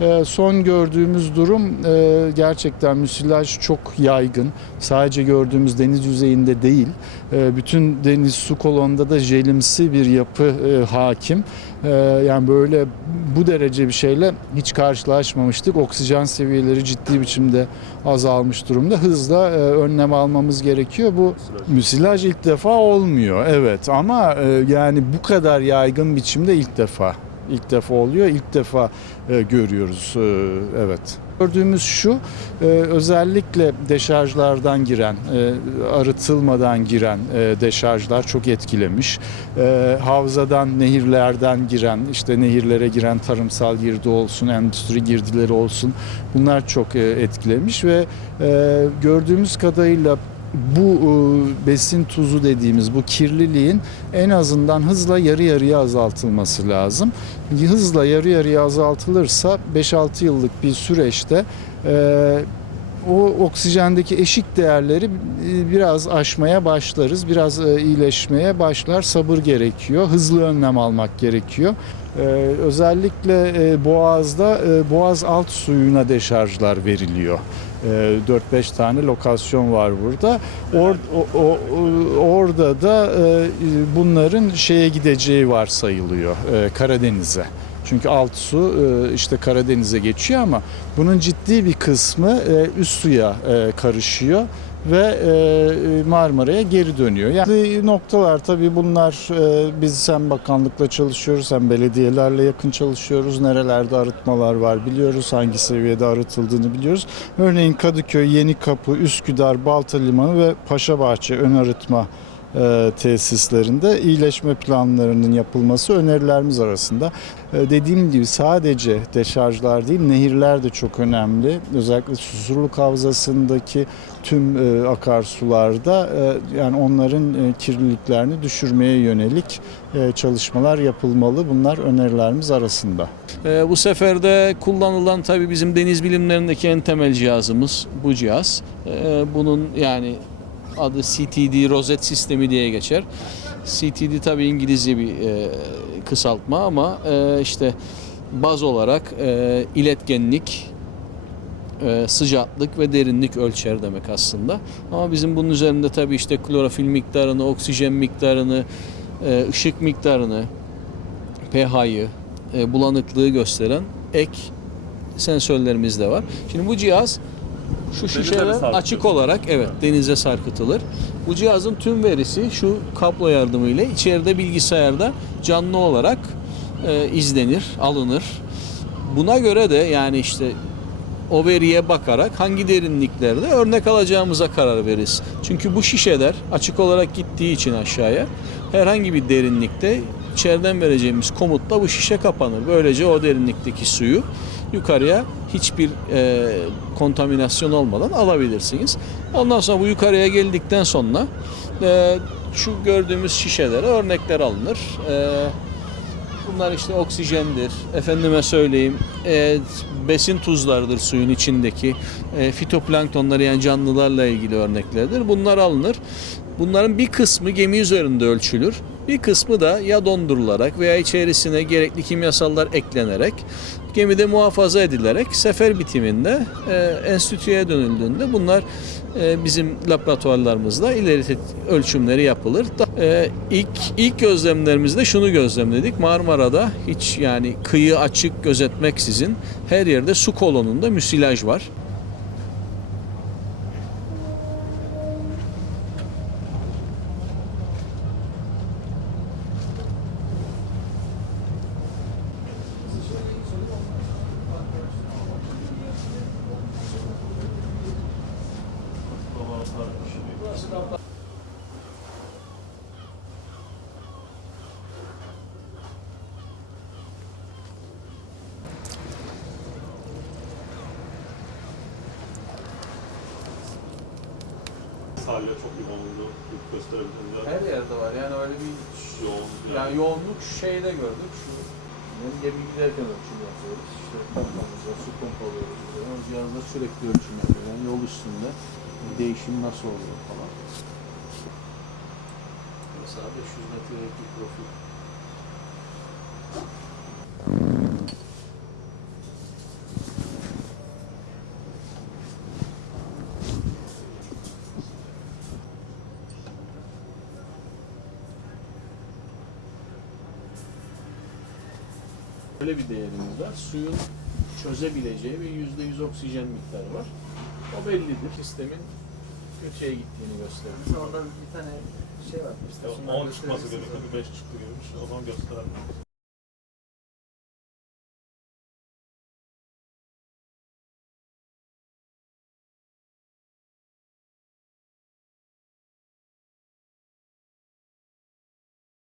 Ee, Son gördüğümüz durum e, gerçekten müsilaj çok yaygın. Sadece gördüğümüz deniz yüzeyinde değil, e, bütün deniz su kolonunda da jelimsi bir yapı e, hakim. Yani böyle bu derece bir şeyle hiç karşılaşmamıştık. Oksijen seviyeleri ciddi biçimde azalmış durumda. Hızla önlem almamız gerekiyor. Bu müsilaj ilk defa olmuyor. Evet ama yani bu kadar yaygın biçimde ilk defa ilk defa oluyor. İlk defa e, görüyoruz. E, evet. Gördüğümüz şu e, özellikle deşarjlardan giren, e, arıtılmadan giren e, deşarjlar çok etkilemiş. Havzadan, nehirlerden giren, işte nehirlere giren tarımsal girdi olsun, endüstri girdileri olsun bunlar çok etkilemiş ve gördüğümüz kadarıyla bu e, besin tuzu dediğimiz bu kirliliğin en azından hızla yarı yarıya azaltılması lazım. Hızla yarı yarıya azaltılırsa 5-6 yıllık bir süreçte e, o oksijendeki eşik değerleri e, biraz aşmaya başlarız. Biraz iyileşmeye başlar. Sabır gerekiyor. Hızlı önlem almak gerekiyor. E, Özellikle e, Boğaz'da e, Boğaz alt suyuna deşarjlar veriliyor. E, 4-5 tane lokasyon var burada. Or, o- o- orada da e, bunların şeye gideceği varsayılıyor e, Karadeniz'e. Çünkü alt su e, işte Karadeniz'e geçiyor ama bunun ciddi bir kısmı e, üst suya e, karışıyor ve e, Marmara'ya geri dönüyor. Yani noktalar tabii bunlar e, biz hem bakanlıkla çalışıyoruz hem belediyelerle yakın çalışıyoruz. Nerelerde arıtmalar var biliyoruz. Hangi seviyede arıtıldığını biliyoruz. Örneğin Kadıköy, Yenikapı, Üsküdar, Balta Limanı ve Paşabahçe ön arıtma e, tesislerinde iyileşme planlarının yapılması önerilerimiz arasında. E, Dediğim gibi sadece deşarjlar değil nehirler de çok önemli. Özellikle Susurluk Havzası'ndaki tüm e, akarsularda yani onların e, kirliliklerini düşürmeye yönelik çalışmalar yapılmalı. Bunlar önerilerimiz arasında. Bu seferde kullanılan tabii bizim deniz bilimlerindeki en temel cihazımız bu cihaz. Bunun yani adı CTD rozet sistemi diye geçer. CTD tabii İngilizce bir e, kısaltma ama e, işte baz olarak e, iletkenlik, e, sıcaklık ve derinlik ölçer demek aslında. Ama bizim bunun üzerinde tabii işte klorofil miktarını, oksijen miktarını, e, ışık miktarını, pH'yı, e, bulanıklığı gösteren ek sensörlerimiz de var. Şimdi bu cihaz şu şişeler açık olarak evet denize sarkıtılır. Bu cihazın tüm verisi şu kablo yardımıyla içeride bilgisayarda canlı olarak e, izlenir, alınır. Buna göre de yani işte o veriye bakarak hangi derinliklerde örnek alacağımıza karar veririz. Çünkü bu şişeler açık olarak gittiği için aşağıya herhangi bir derinlikte içeriden vereceğimiz komutla bu şişe kapanır. Böylece o derinlikteki suyu yukarıya hiçbir e, kontaminasyon olmadan alabilirsiniz. Ondan sonra bu yukarıya geldikten sonra e, şu gördüğümüz şişelere örnekler alınır. E, Bunlar işte oksijendir, efendime söyleyeyim e, besin tuzlarıdır suyun içindeki. E, fitoplanktonları yani canlılarla ilgili örneklerdir. Bunlar alınır. Bunların bir kısmı gemi üzerinde ölçülür. Bir kısmı da ya dondurularak veya içerisine gerekli kimyasallar eklenerek gemide muhafaza edilerek sefer bitiminde e, enstitüye dönüldüğünde bunlar e, bizim laboratuvarlarımızda ileri ölçümleri yapılır. E, ilk ilk gözlemlerimizde şunu gözlemledik. Marmara'da hiç yani kıyı açık gözetmeksizin her yerde su kolonunda müsilaj var. Sahile çok yoğunluğu gösterebilirler. Her yerde var yani öyle bir Yoğun yani yoğunluk şeyde gördük şu yani gemi giderken ölçüm yapıyoruz. İşte bakmamızda su pompalıyoruz. cihazda sürekli ölçüm yapıyor. Yani yol üstünde değişim nasıl oluyor falan. Mesela 500 metrelik bir profil. Böyle bir değerimiz var. Suyun çözebileceği yüzde yüz oksijen miktarı var. O bellidir. Sistemin kötüye gittiğini gösterir. Mesela orada bir tane şey var. İşte Ya 10 çıkması gerekiyor, bir 5 çıktı gibi bir şey. O zaman gösteremiyoruz.